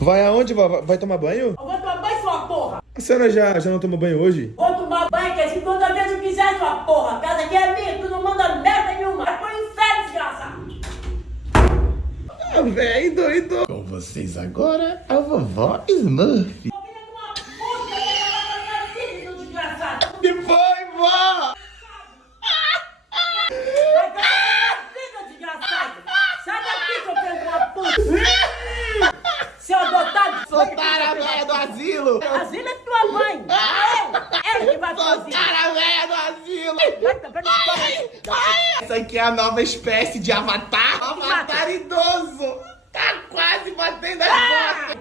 Vai aonde, vó? Vai tomar banho? Eu vou tomar banho, sua porra! A senhora já não tomou banho hoje? Vou tomar banho, que assim toda vez eu quiser, sua porra! A casa aqui é minha, tu não manda merda nenhuma! Vai pro inferno, desgraçado! Ah, velho, doido. Com vocês agora, a vovó Smurf. Filha de uma puta, que é desgraçado! Que foi, vó? Vai ganhar minha vida, desgraçado! Sai daqui, seu filho de uma puta! Seu adotado! Soltaram a velha do asilo! Asilo é tua mãe! Ele que vai fazer! Soltaram a velha do asilo! Vai, Essa aqui é a nova espécie de avatar. Avatar idoso! Tá quase batendo as botas!